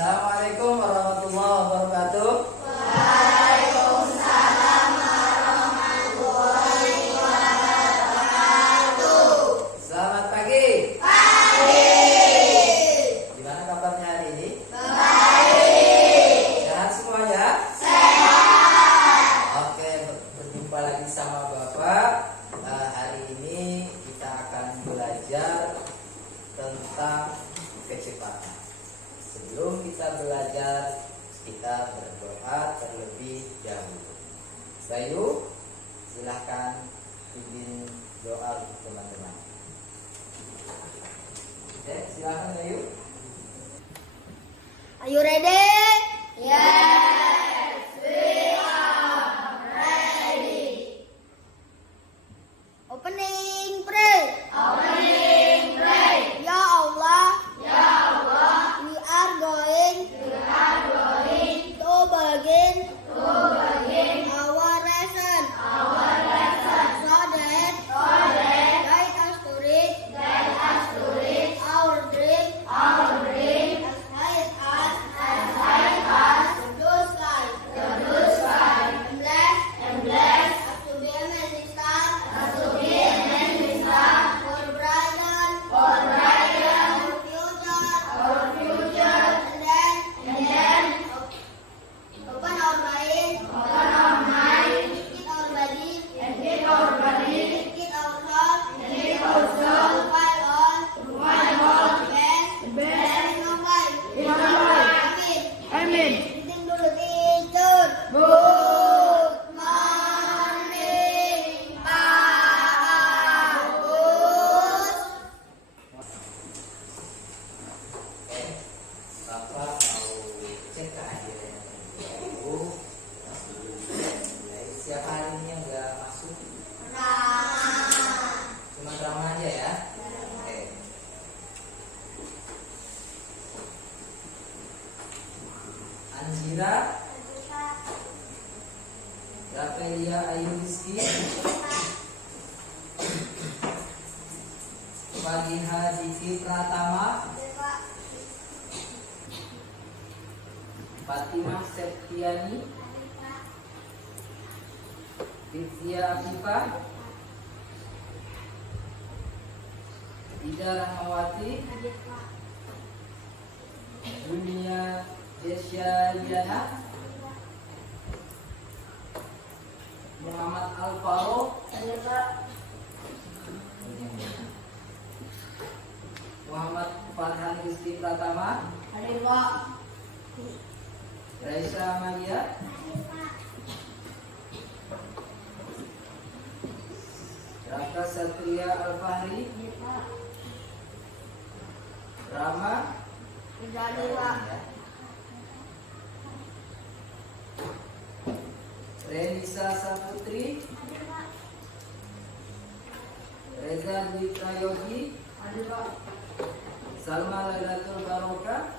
Assalamualaikum warahmatullahi wabarakatuh. Waalaikumsalam warahmatullahi wabarakatuh. Selamat pagi. Pagi. Gimana kabarnya hari ini? Baik. Sehat semuanya? Sehat. Oke, berjumpa lagi sama Bapak. Hari ini kita akan belajar tentang kecepatan. Sebelum kita belajar, kita berdoa terlebih dahulu. Bayu, silahkan pimpin doa untuk teman-teman. Oke, silahkan Bayu. Are you ready? Yes, we are ready. Opening pray. Opening pray. Ya Allah. Ya Allah. We are going. We are going to begin. To begin our lesson. Our lesson. So that. So that. Guide us to reach. Guide us to reach our dream. Our dream. As high as. As high as the blue sky. The blue sky. And bless. And bless. Us to be amazing star. Us to be amazing star. For brighten. For brighten. Our future. And then. Open our mind. Open our mind. Keep our body. And keep our body. Keep our soul. And keep our soul. While on. While on. The best. In our life. In our life. Amin. Amin. Greeting to the teacher. Good morning, Pak Agus. Oke, Bapak mau cek kehadiran Ibu. Siapa hari ini yang nggak masuk? Cuma drama aja ya. Oke. Anjira, Rafaelia Ayu Rizky, Fadiha Diki Pratama, Fatimah Septiani, Fitria Afifah, Ida Rahmawati, Dunia Desya Liana, Muhammad Alvaro, Muhammad Farhan Rizky Pratama, Raisa Amalia, Raka Satria Alfahri, Rama, Renisa Saputri, Reza Dwi Prayogi, Salma Lailatul Barokah,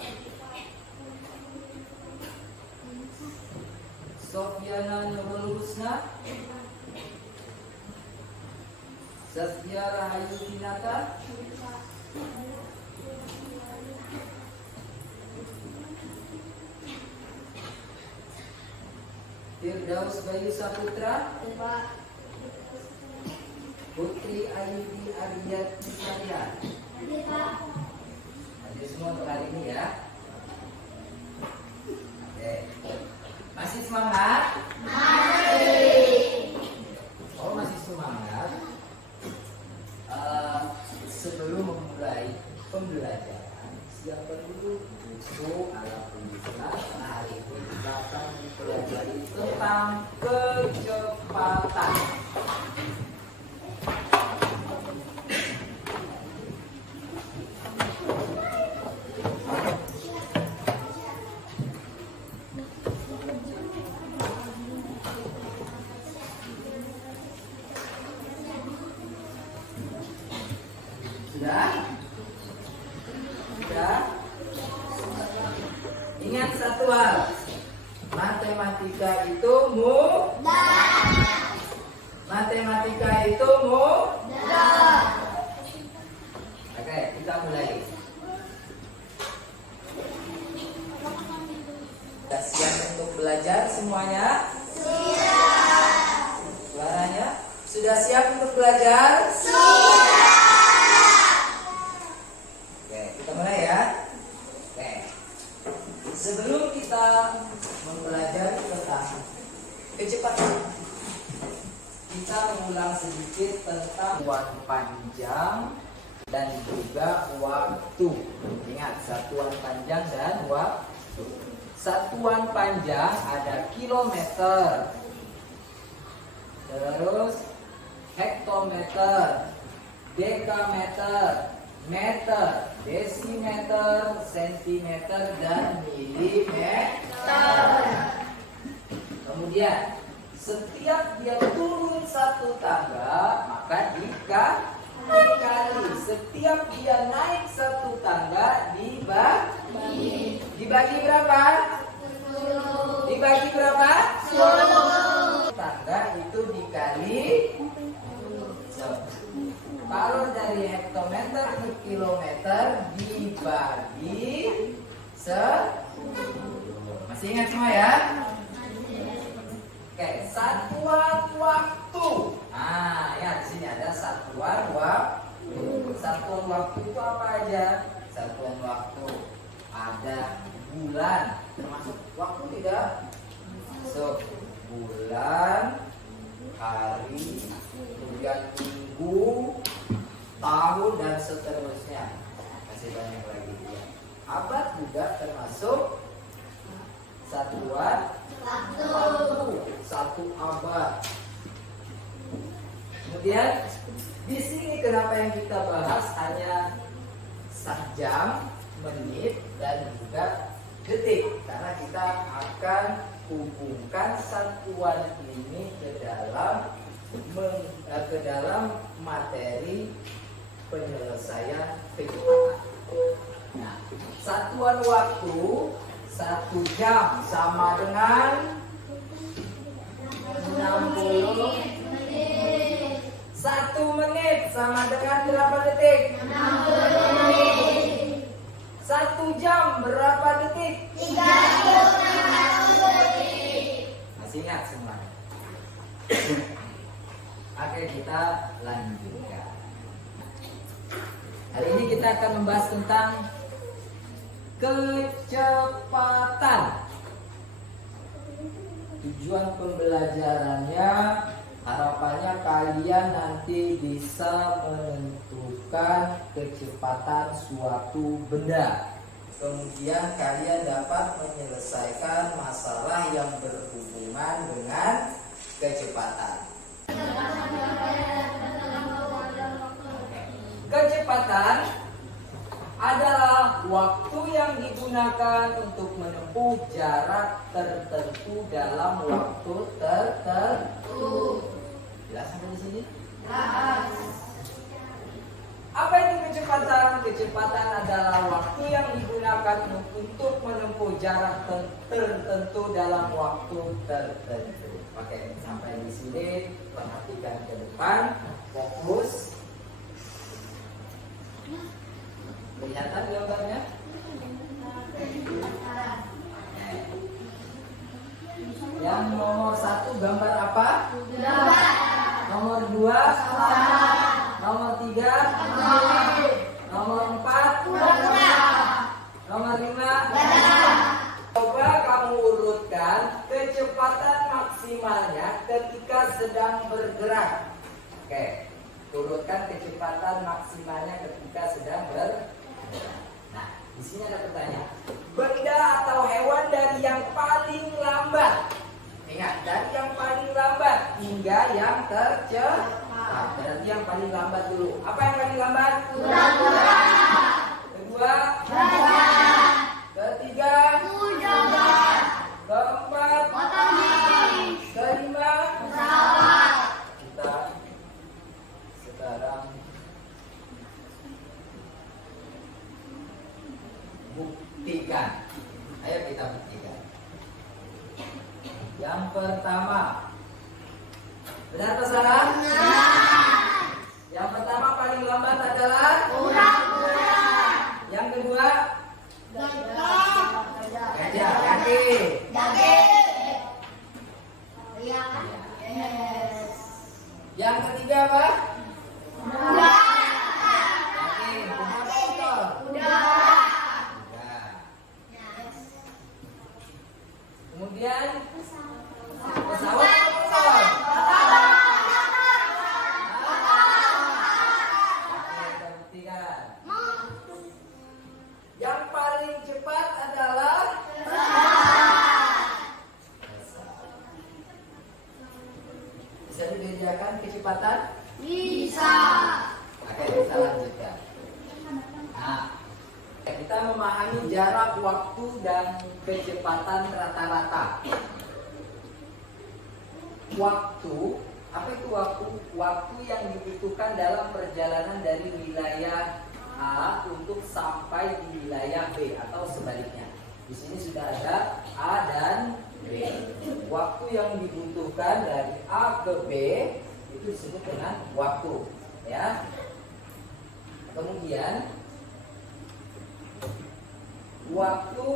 Sofyana Nurul Husna, Saskia Rahayu Tinata, Firdaus Bayu Saputra, Putri Ayudi Ariyati Syariah. Hadir semua untuk hari ini ya. Oke. Masih semangat? Oh, masih semangat. Sebelum memulai pembelajaran, siapa dulu buku ala pembelajaran hari ini kita akan mempelajari tentang kecepatan. Sudah? Sudah? Ingat satu hal, matematika itu matematika itu Oke, kita mulai. belajar semuanya? Siap. Suaranya sudah siap untuk belajar? Siap. Oke, kita mulai ya. Oke. Sebelum kita mempelajari tentang kecepatan, kita mengulang sedikit tentang waktu panjang dan juga waktu. Ingat, satuan panjang dan waktu. Satuan panjang ada kilometer, terus hektometer, dekameter, meter, desimeter, sentimeter, dan milimeter. Kemudian setiap dia turun satu tangga maka dikali. Setiap dia naik satu tangga dibagi berapa? 10. Dibagi berapa? 10. Tangga itu dikali 10. Kalau dari hektometer ke kilometer dibagi 10. Masih ingat semua ya? Oke, satuan waktu. Nah, ya di sini ada satuan waktu. Satuan waktu itu apa aja? Satuan waktu ada bulan, termasuk waktu tidak? Masuk bulan, hari, kemudian minggu, tahun, dan seterusnya. Masih banyak lagi ya. Abad juga termasuk satuan waktu. Satu abad. Kemudian di sini kenapa yang kita bahas hanya jam, menit, dan juga detik, karena kita akan hubungkan satuan ini ke dalam materi penyelesaian kecepatan. Nah, satuan waktu 1 jam sama dengan 60. 1 menit sama dengan berapa detik? 60 menit. 1 jam berapa detik? 30 detik. Masih ingat semua? Oke, kita lanjutkan. Hari ini kita akan membahas tentang kecepatan. Tujuan pembelajarannya, harapannya kalian nanti bisa menentukan kecepatan suatu benda. Kemudian kalian dapat menyelesaikan masalah yang berhubungan dengan kecepatan. Kecepatan adalah waktu yang digunakan untuk menempuh jarak tertentu dalam waktu tertentu. Jelas sampai di sini? Jelas. Apa itu kecepatan? Kecepatan adalah waktu yang digunakan untuk menempuh jarak tertentu dalam waktu tertentu. Oke, sampai di sini perhatikan ke depan, fokus. Kelihatan gambarnya? Yang nomor 1 gambar apa? Nomor 2? Nomor 3? Nomor 4? Nomor 5? Coba kamu urutkan kecepatan maksimalnya ketika sedang bergerak. Oke, urutkan kecepatan maksimalnya ketika sedang bergerak. Nah, di sini ada pertanyaan. Benda atau hewan dari yang paling lambat. Ingat, dari yang paling lambat hingga yang tercepat. Berarti yang paling lambat dulu. Apa yang paling lambat? Kura-kura. Kedua? Gajah. Ketiga? Kuda. Keempat? Otomobil. Kelima? Pesawat. Kita sekarang buktikan. Ayo kita buktikan. Yang pertama, benar atau salah? Benar. Yang pertama paling lambat adalah kura-kura. Yang kedua? Gajah. Gajah. Yakin? Yakin. juga apa? Kuda. Oke, kuda apa motor? Kuda. Kuda. Kemudian pesawat apa motor? Oke, kita buktikan. Yang paling cepat adalah pesawat. Bisa dibedakan kecepatan? Bisa. Oke, kita lanjutkan. Nah, kita memahami jarak waktu dan kecepatan rata-rata. Waktu, apa itu waktu? Waktu yang dibutuhkan dalam perjalanan dari wilayah A untuk sampai di wilayah B atau sebaliknya. Di sini sudah ada A dan B. Waktu yang dibutuhkan dari A ke B itu disebut dengan waktu, ya. Kemudian waktu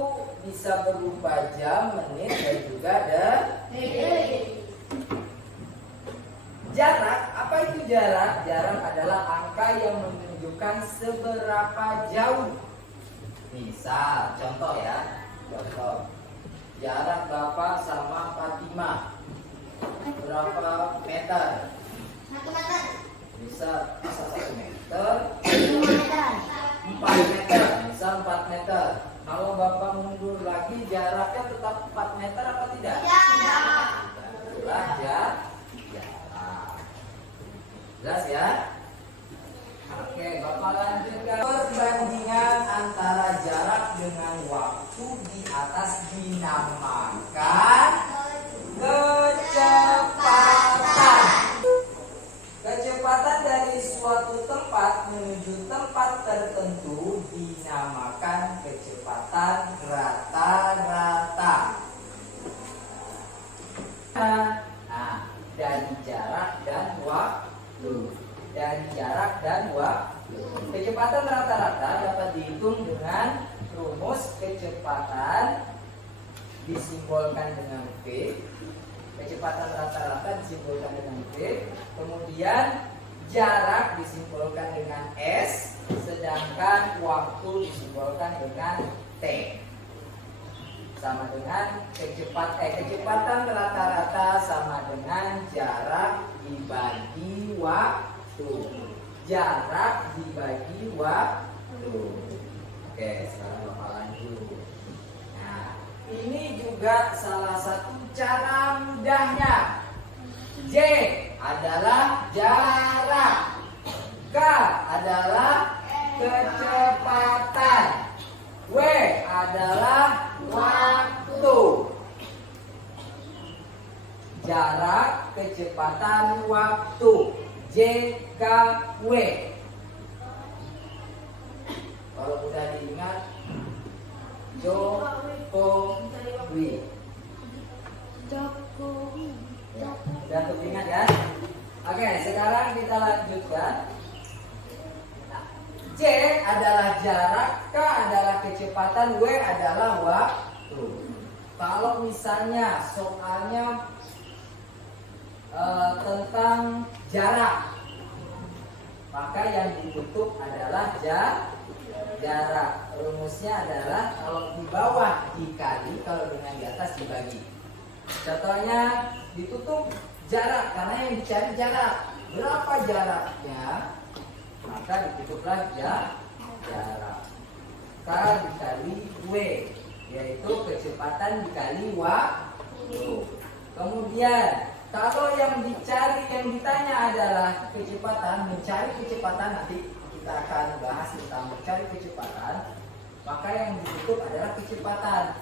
bisa berupa jam, menit, dan juga detik. Jarak, apa itu jarak? Jarak adalah angka yang menunjukkan seberapa jauh. Misal, contoh ya, contoh. Jarak Bapak sama Fatimah berapa meter? 1 meter. Bisa 1 meter, 5 meter. 4 meter, misal 4 meter. Kalau Bapak mundur lagi, jaraknya tetap 4 meter apa tidak? Tidak. Itulah jarak. Jelas ya? Oke, Bapak lanjutkan. Perbandingan antara jarak dengan waktu di atas dinamakan kecepatan. Kecepatan dari suatu tempat menuju tempat tertentu dinamakan kecepatan rata-rata. Nah, dari jarak dan waktu. Dari jarak dan waktu. Kecepatan rata-rata dapat dihitung dengan rumus kecepatan disimbolkan dengan V. Kecepatan rata-rata disimbolkan dengan V. Kemudian jarak disimbolkan dengan S, sedangkan waktu disimbolkan dengan T. Sama dengan kecepatan rata-rata sama dengan jarak dibagi waktu. Jarak dibagi waktu. Oke, sekarang Bapak lanjut. Nah, ini juga salah satu cara mudahnya. J adalah jarak, K adalah kecepatan, W adalah waktu. Jarak, kecepatan, waktu. J, K, W. Kalau mudah diingat, Jokowi. Jokowi. Sudah teringat ya? Oke, sekarang kita lanjutkan. J adalah jarak, K adalah kecepatan, W adalah waktu. Kalau misalnya soalnya tentang jarak, maka yang ditutup adalah jarak. Rumusnya adalah kalau di bawah dikali, kalau dengan di atas dibagi. Contohnya ditutup jarak karena yang dicari jarak. Berapa jaraknya? Maka ditutuplah jarak. K dikali W, yaitu kecepatan dikali waktu. Kemudian kalau yang dicari, yang ditanya adalah kecepatan, mencari kecepatan, nanti kita akan bahas tentang mencari kecepatan. Maka yang ditutup adalah kecepatan.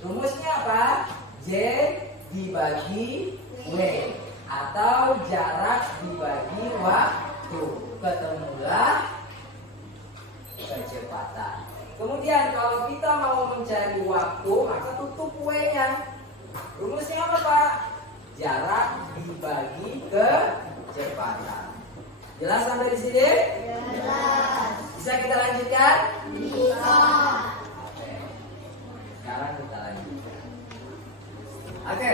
Rumusnya apa? J dibagi W atau jarak dibagi waktu. Ketemulah kecepatan. Kemudian kalau kita mau mencari waktu, maka tutup W-nya. Rumusnya apa, Pak? Jarak dibagi kecepatan. Jelas sampai di sini? Jelas. Bisa kita lanjutkan? Bisa. Oke. Sekarang kita lanjutkan. Oke,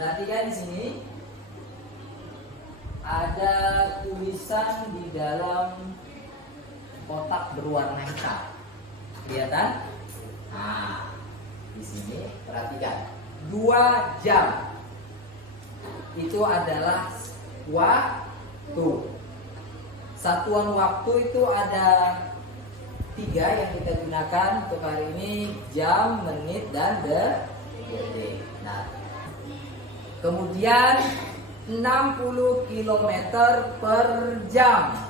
perhatikan di sini. ada tulisan di dalam kotak berwarna hitam. Kelihatan? Nah, di sini perhatikan. 2 jam. Itu adalah waktu. Satuan waktu itu ada 3 yang kita gunakan untuk hari ini: jam, menit, dan detik. Nah, kemudian 60 km per jam.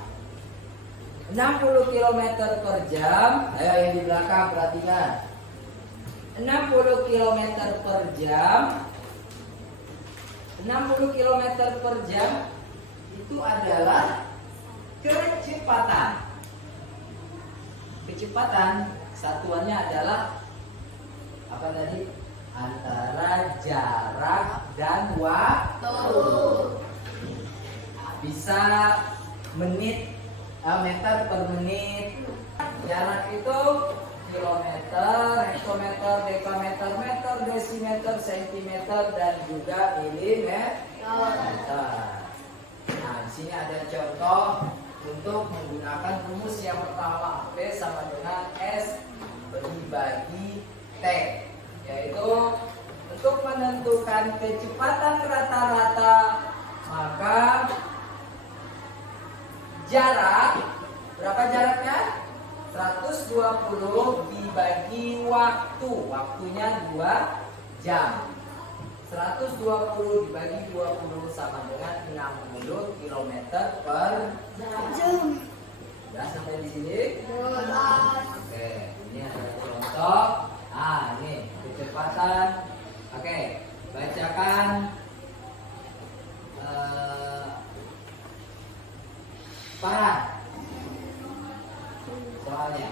60 km per jam. Ayo yang di belakang perhatikan. 60 km per jam. 60 km per jam itu adalah kecepatan. Kecepatan satuannya adalah apa tadi? Antara jarak dan waktu. Bisa menit, meter per menit. Jarak itu kilometer, hektometer, dekameter, meter, desimeter, sentimeter, dan juga milimeter. Nah, di sini ada contoh untuk menggunakan rumus yang pertama, V sama dengan S dibagi T, yaitu untuk menentukan kecepatan rata-rata, maka jarak, berapa jaraknya? 120 dibagi waktu, waktunya 2 jam. 120 dibagi 20 sama dengan 60 km per Jam. Ya, sampai di sini. 12. Oke, ini ada contoh. Ah, ini kecepatan. Oke, bacakan Farhan soalnya.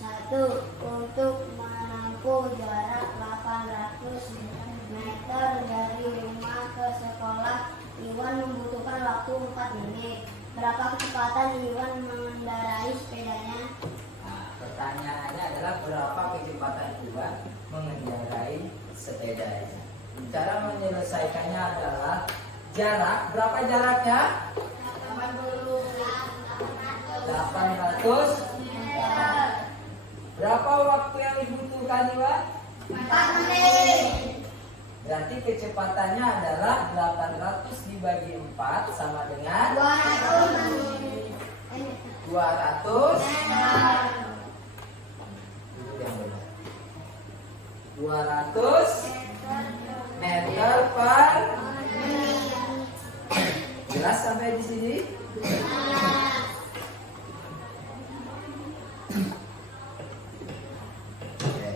Satu, untuk menempuh jarak 800 meter dari rumah ke sekolah, Iwan membutuhkan waktu 4 menit. Berapa kecepatan Iwan mengendarai sepedanya? Nah, pertanyaannya adalah berapa kecepatan Iwan mengendarai sepedanya. Cara menyelesaikannya adalah jarak. Berapa jaraknya? 800 meter. Berapa waktu yang dibutuhkan Iwan? 4 menit. Berarti kecepatannya adalah 800 dibagi 4 sama dengan 200 itu yang benar. 200 meter per menit. Jelas sampai di sini? Oke.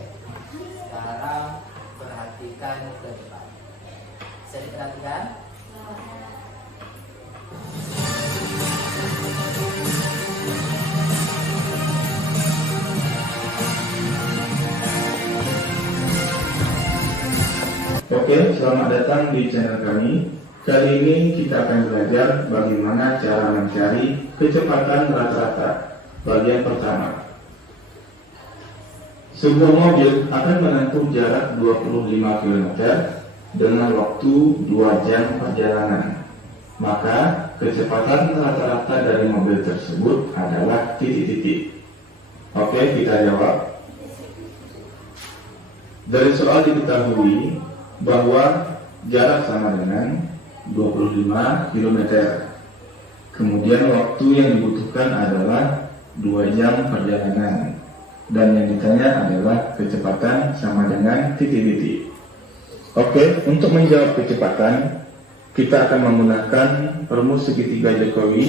Sekarang perhatikan ke depan. Bisa diperhatikan? Oke, selamat datang di channel kami. Kali ini kita akan belajar bagaimana cara mencari kecepatan rata-rata. Bagian pertama. Sebuah mobil akan menempuh jarak 25 km dengan waktu 2 jam perjalanan. Maka kecepatan rata-rata dari mobil tersebut adalah titik-titik. Oke, kita jawab. Dari soal diketahui bahwa jarak sama dengan 25 km. Kemudian waktu yang dibutuhkan adalah 2 jam perjalanan. Dan yang ditanya adalah kecepatan sama dengan titik-titik. Oke, untuk menjawab kecepatan, kita akan menggunakan rumus segitiga Jokowi.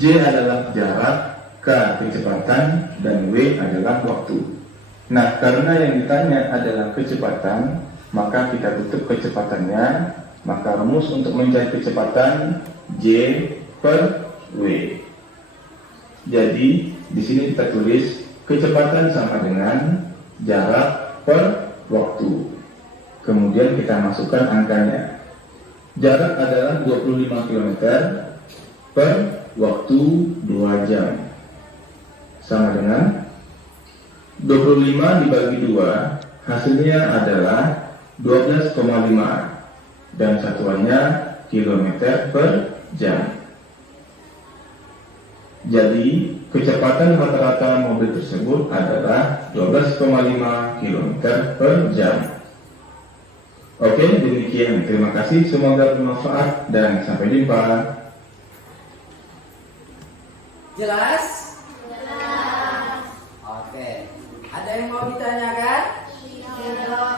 J adalah jarak, K kecepatan, dan W adalah waktu. Nah, karena yang ditanya adalah kecepatan, maka kita tutup kecepatannya. Maka rumus untuk mencari kecepatan J per W. Jadi, di sini kita tulis kecepatan sama dengan jarak per waktu. Kemudian kita masukkan angkanya. Jarak adalah 25 km per waktu 2 jam. Sama dengan 25 dibagi 2 Hasilnya adalah 12,5 dan satuannya kilometer per jam. Jadi, kecepatan rata-rata mobil tersebut adalah 12,5 km per jam. Oke, demikian. Terima kasih. Semoga bermanfaat dan sampai jumpa. Jelas? Jelas. Oke. Ada yang mau ditanyakan? Tidak.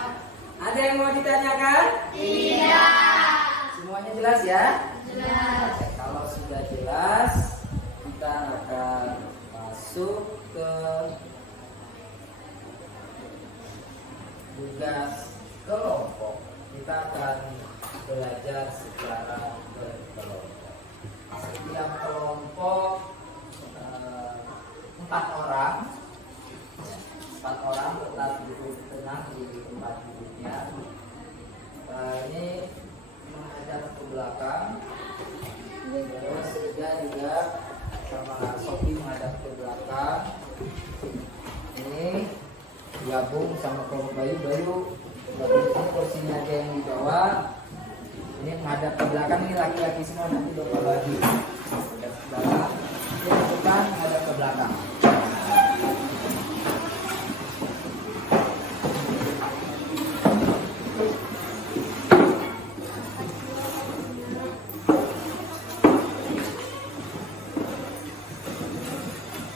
Ada yang mau ditanyakan? Tidak. Semuanya jelas ya? Jelas. Oke, kalau sudah jelas, kita akan masuk ke tugas kelompok. Kita akan belajar secara berkelompok. Setiap kelompok 4 orang tetap duduk tenang di tempat duduknya. Ini menghadap ke belakang. Terus dia juga sama Sophie menghadap ke belakang. Ini gabung sama kelompok Bayu gabung kursinya aja yang di bawah. Ini menghadap ke belakang, ini laki-laki semua, nanti bapak bagi menghadap ke belakang, yang depan menghadap ke belakang.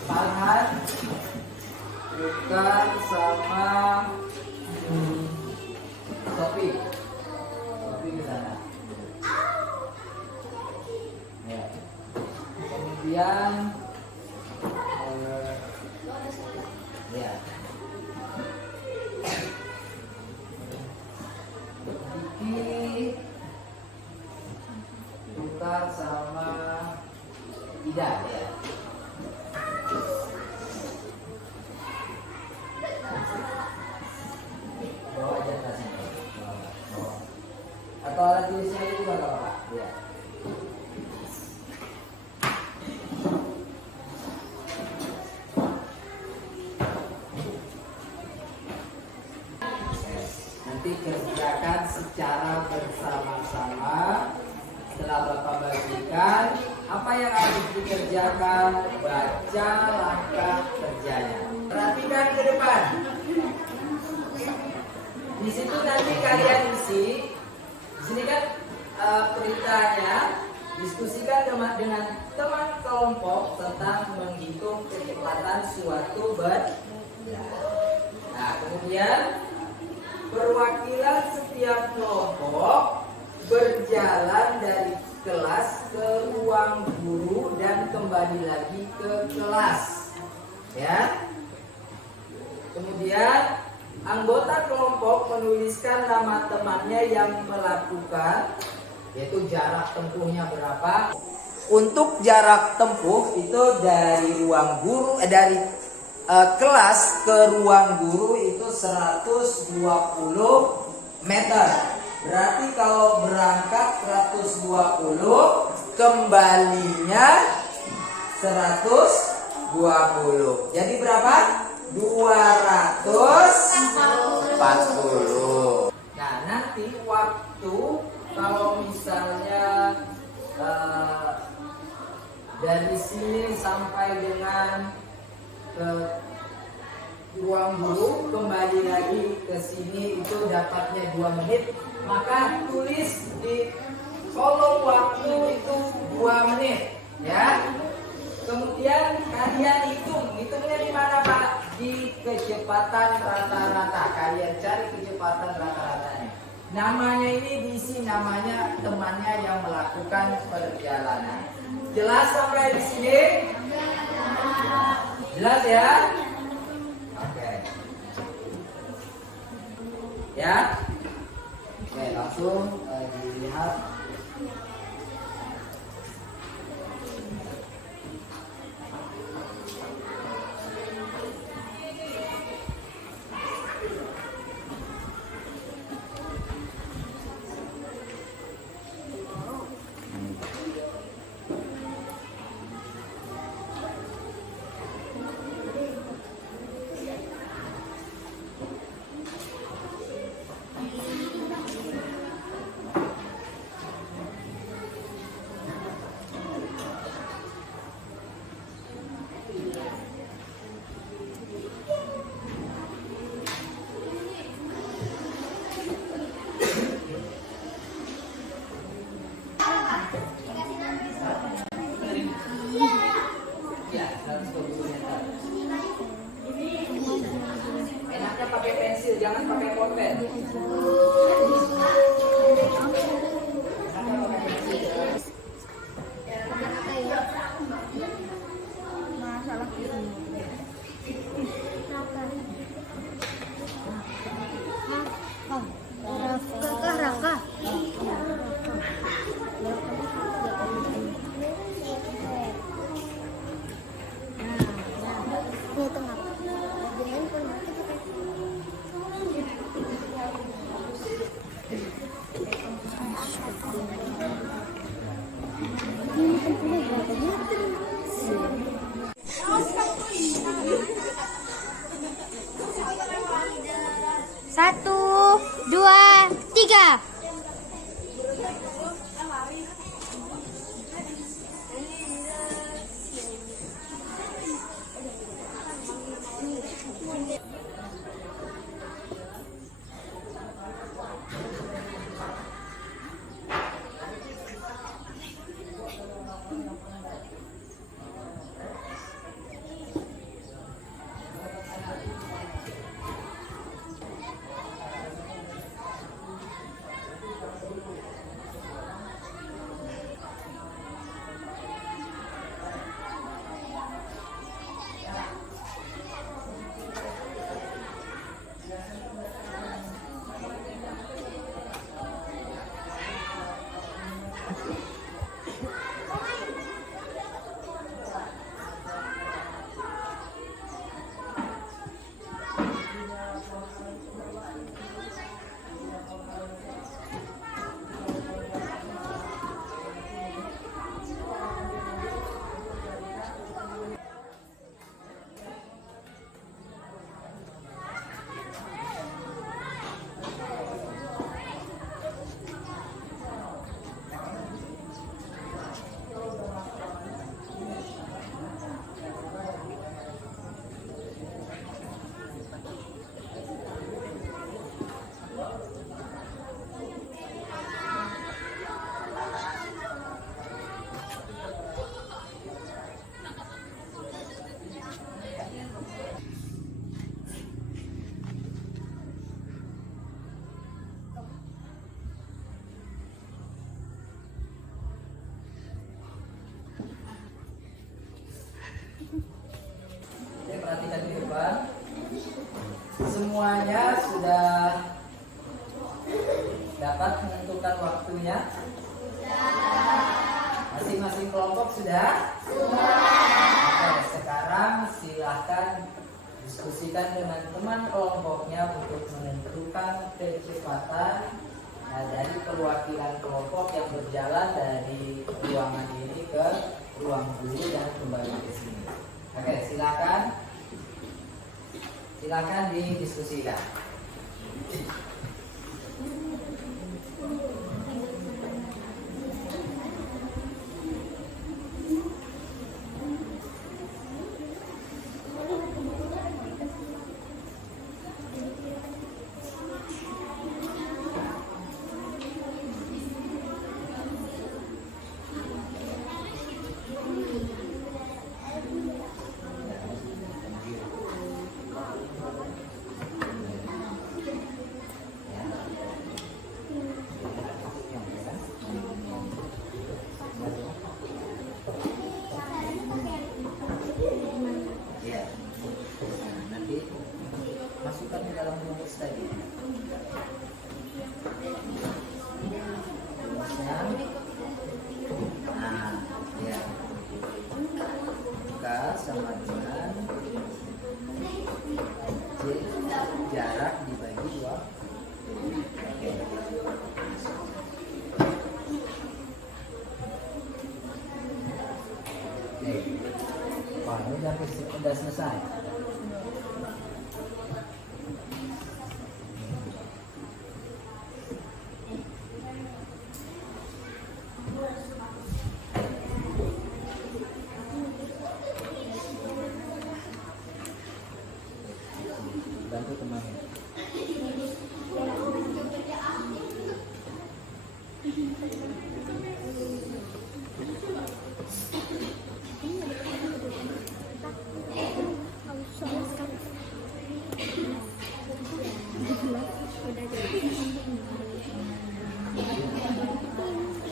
Farhan, Bukan sama Sophie di sana. Ya. Kemudian ya. Diki tukar sama Ida ya. Bawa aja tasnya. Atau alat tulisnya itu juga nggak apa-apa. Ya. Nanti kerjakan secara bersama-sama. Setelah Bapak bagikan apa yang harus dikerjakan, baca langkah kerjanya. Perhatikan ke depan. Di situ nanti kalian isi. Di sini kan perintahnya diskusikan dengan teman kelompok tentang menghitung kecepatan suatu benda. Nah, kemudian perwakilan setiap kelompok berjalan dari kelas ke ruang guru dan kembali lagi ke kelas. Ya. Kemudian anggota kelompok menuliskan nama temannya yang melakukan, yaitu jarak tempuhnya berapa. Untuk jarak tempuh itu dari ruang guru dari kelas ke ruang guru itu 120 meter. Berarti kalau berangkat 120, kembalinya 120. Jadi berapa? 240. Nah, nanti waktu kalau misalnya dari sini sampai dengan ke ruang guru kembali lagi ke sini itu dapatnya 2 menit, maka tulis di kolom waktu itu 2 menit ya. Kemudian kalian hitungnya di mana Pak? Di kecepatan rata-rata. Kalian cari kecepatan rata-ratanya. Namanya ini diisi namanya temannya yang melakukan perjalanan. Jelas sampai di sini? Jelas ya? Oke. Ya? Oke, langsung dilihat. Satu, dua, tiga. Perhatikan di depan. Semuanya sudah dapat menentukan waktunya? Masing-masing kelompok sudah? Oke, sekarang silahkan diskusikan dengan teman kelompoknya untuk menentukan kecepatan dari perwakilan kelompok yang berjalan dari ruangan ini ke ruang guru dan kembali ke sini. Oke, silakan didiskusikan. Masukkan ke dalam rumus tadi. Rumusnya, nah, ya, K sama dengan J jarak dibagi 2. Oke. Wah, ini udah selesai. Bantu temannya.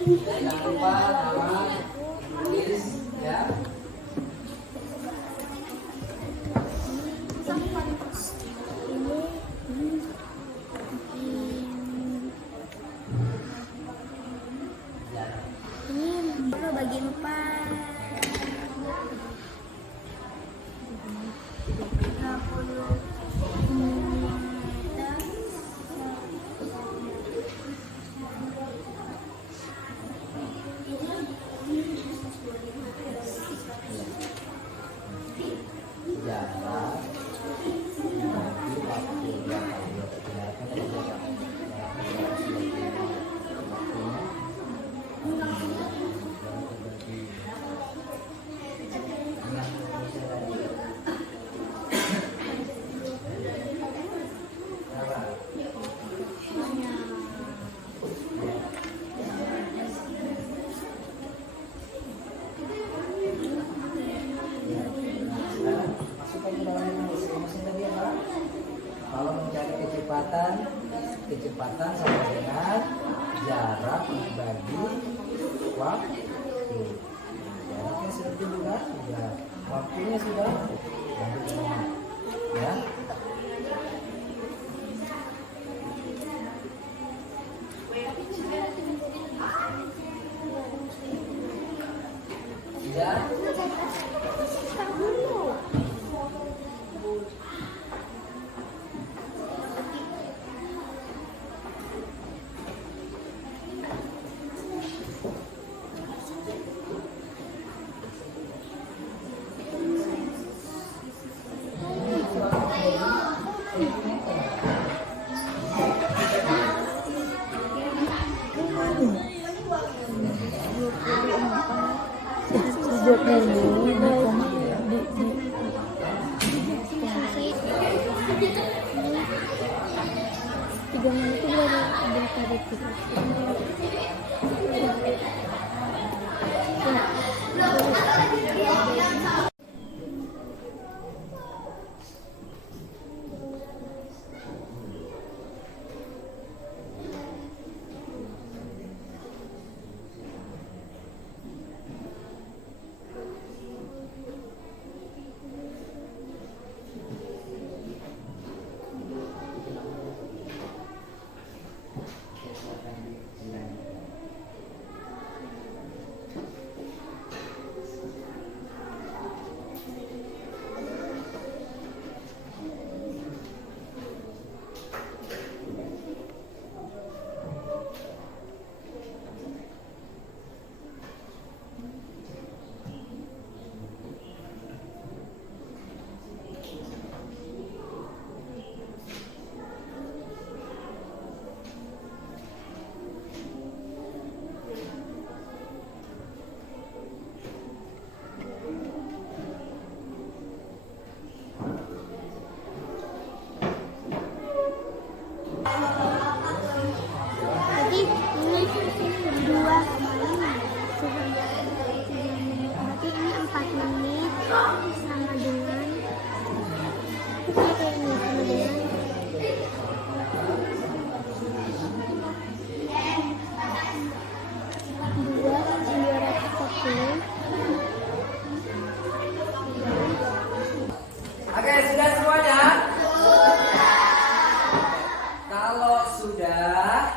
Jangan lupa nama tulis ya. Ini bagi 4. 30 meter. kecepatan sama dengan jarak bagi waktu. Jaraknya sudah ditentukan, sudah waktunya sudah ditentukan. Ya. Sudah. Jadi ini 2 berarti ini 4 menit sama dengan Oke, sudah semuanya? Kalau sudah,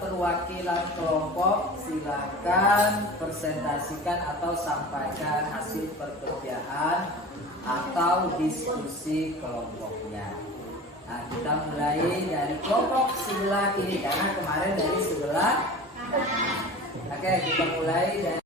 perwakilan kelompok silakan presentasikan atau sampaikan hasil perkerjaan atau diskusi kelompoknya. Nah, kita mulai dari kelompok sebelah kiri karena kemarin dari sebelah. Oke, kita mulai dari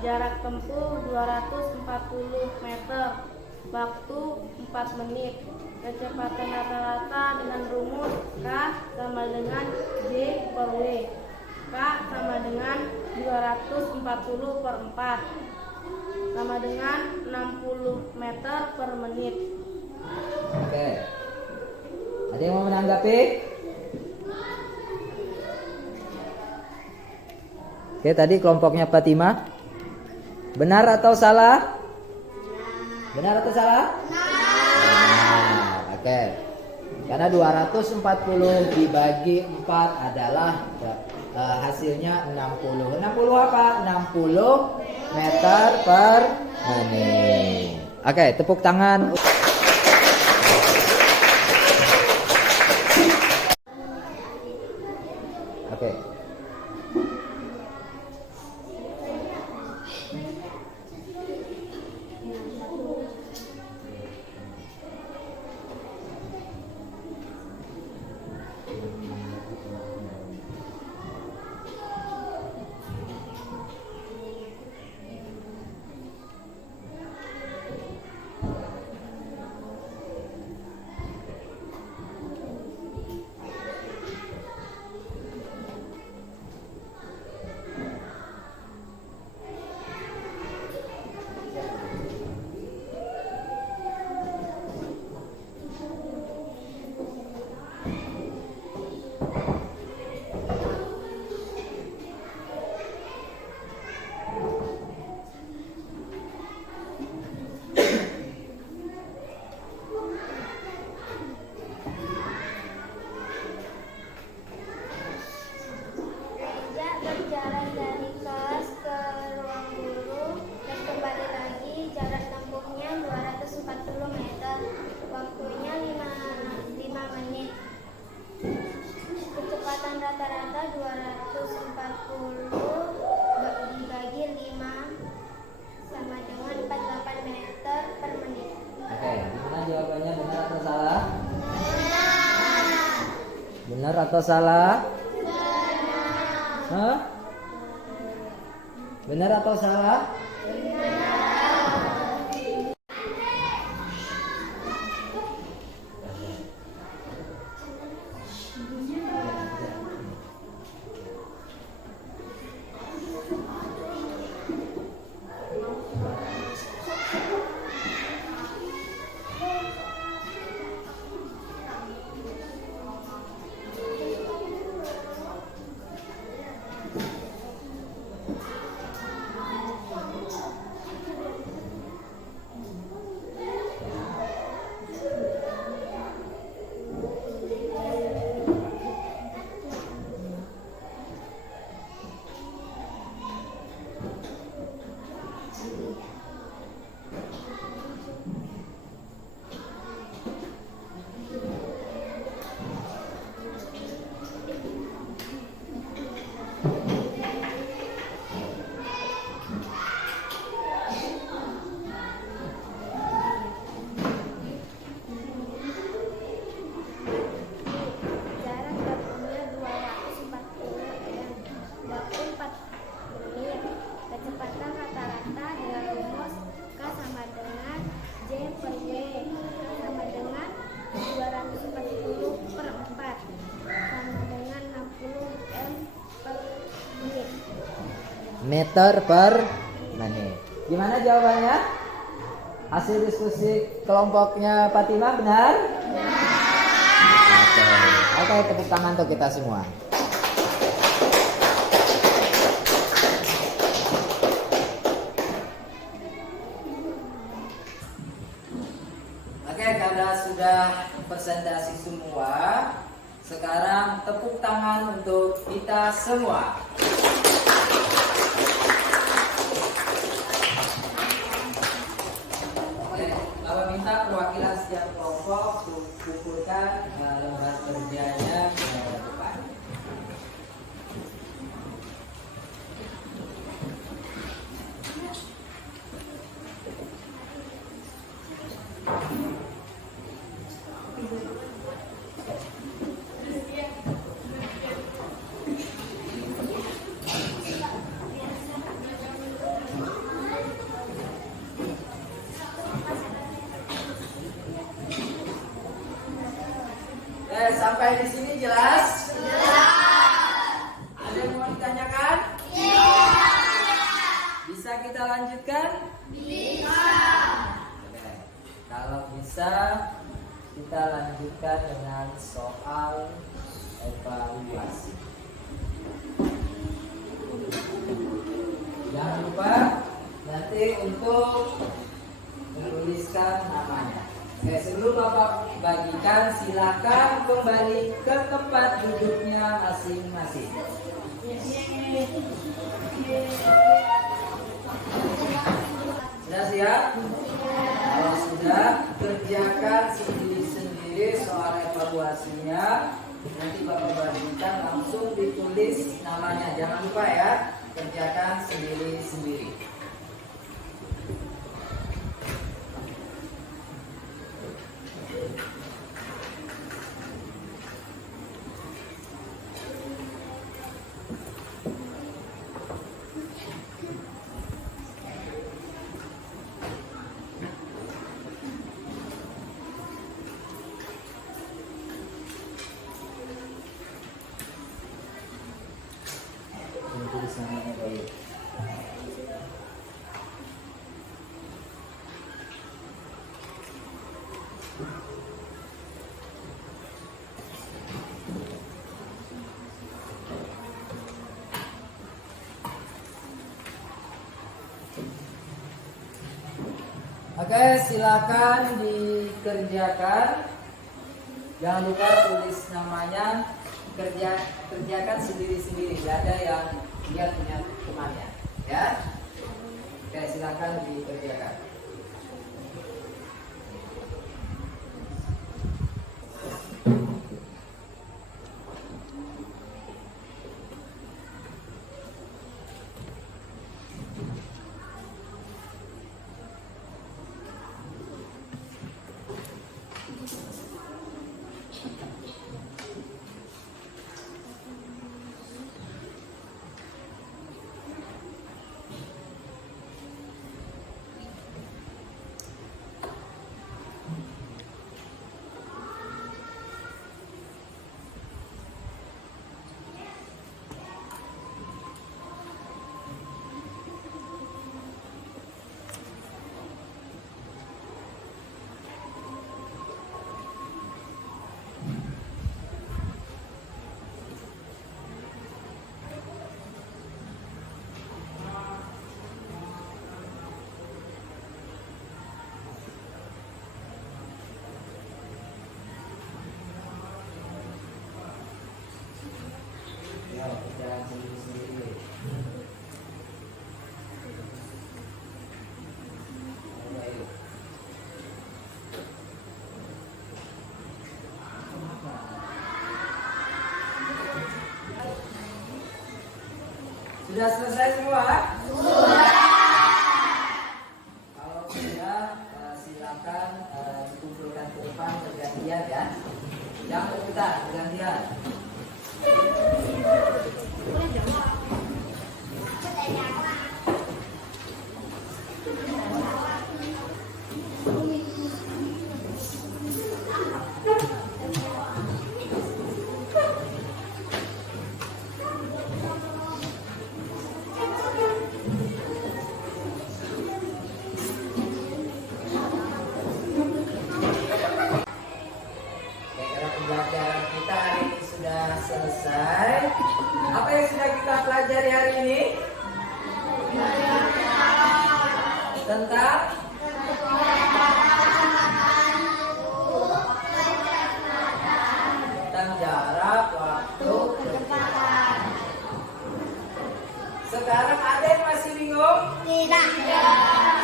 jarak tempuh 240 meter, waktu 4 menit, kecepatan rata-rata dengan rumus K sama dengan J per W. K sama dengan 240 per 4 sama dengan 60 meter per menit. Oke. Ada yang mau menanggapi? Oke, tadi kelompoknya Fatimah. Benar atau salah? Benar atau salah? Benar. Oke. Karena 240 dibagi 4 adalah hasilnya 60. 60 apa? 60 meter per menit. Oke, tepuk tangan. Oke. Benar atau salah? Hah? Benar atau salah? Jarak tempuhnya 240 m. Waktu 4 menit. Kecepatan rata-rata dengan rumus K sama dengan J per W sama dengan 240 per 4 sama dengan 60 m per menit. Meter per menit. Gimana jawabannya? Hasil diskusi kelompoknya Fatimah benar? Oke, tepuk tangan untuk kita semua. Oke, karena sudah presentasi semua, sekarang tepuk tangan untuk kita semua. Oke, Bapak minta perwakilan setiap kelompok untuk kumpulkan lembar kerjanya ke depan. Sampai di sini jelas? Ada yang mau ditanyakan? Bisa kita lanjutkan? Bisa. Oke. Kalau bisa, kita lanjutkan dengan soal evaluasi. Jangan lupa nanti untuk menuliskan namanya. Oke, sebelum Bapak bagikan, silakan kembali ke tempat duduknya masing-masing. Sudah siap? Kalau sudah, kerjakan sendiri-sendiri soal evaluasinya. Nanti Bapak bagikan, langsung ditulis namanya. Jangan lupa ya, kerjakan sendiri-sendiri. Tulisannya baik. Oke, silakan dikerjakan. Jangan lupa tulis namanya. Kerjakan sendiri-sendiri. Tidak ada yang dia punya temannya, ya. Oke, silakan dikerjakan. Sudah selesai semua? Kalau sudah, silakan dikumpulkan ke depan bergantian ya. Jangan rebutan, bergantian. Pembelajaran kita hari ini sudah selesai. Apa yang sudah kita pelajari hari ini? Tentang jarak, waktu, kecepatan. Sekarang ada yang masih bingung? Tidak.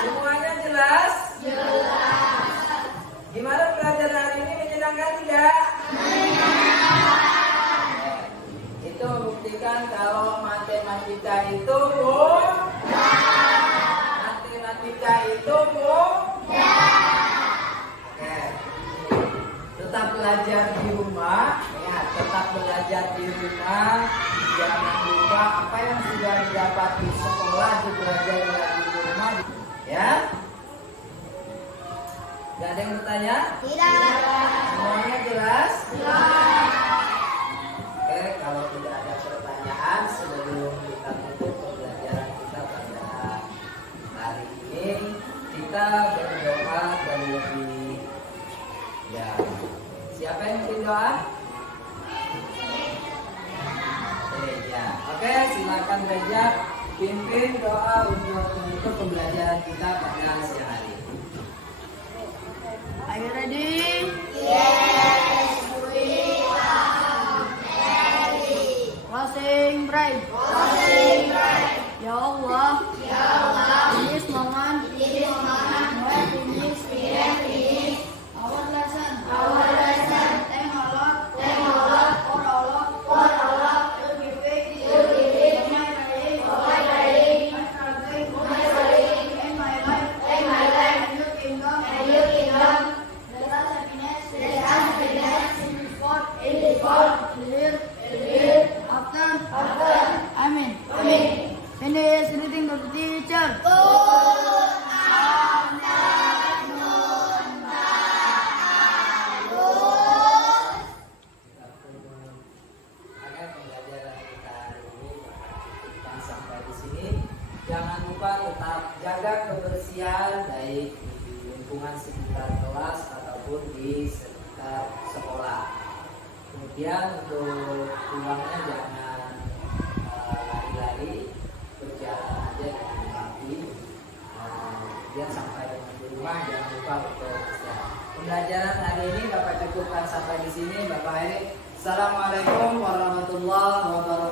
Semuanya jelas? Jelas. Gimana pelajaran hari ini, menyenangkan tidak? Itu membuktikan kalau matematika itu Oke. Tetap belajar di rumah, ya, tetap belajar di rumah. Jangan lupa apa yang sudah didapat di sekolah dipelajari lagi di rumah, ya. Gak ada yang bertanya? Tidak. Semuanya jelas? Jelas. Oke, kalau tidak ada pertanyaan sebelum kita tutup pembelajaran kita pada hari ini, kita berdoa terlebih. Ya, siapa yang bikin doa? Reja. Oke, silakan Reja pimpin doa untuk menutup pembelajaran kita pada siang hari. Are you ready? Closing break. Ya Allah. In this moment, we have finished our lesson. Thank Allah for Allah to give it for my guiding, my struggling, and my life, and your kingdom. Let us happiness in this world, here, after. Amen. Finish reading to the teacher. Agar pembelajaran kita hari ini berhasil sampai di sini. Jangan lupa tetap jaga kebersihan baik di lingkungan sekitar kelas ataupun di sekitar sekolah. Kemudian untuk pulangnya jangan lari-lari, berjalan aja dengan rapi. Kemudian sampai di rumah jangan lupa untuk istirahat. Pembelajaran hari ini Bapak cukupkan sampai di sini. Bapak Erik, Assalamualaikum warahmatullahi wabarakatuh.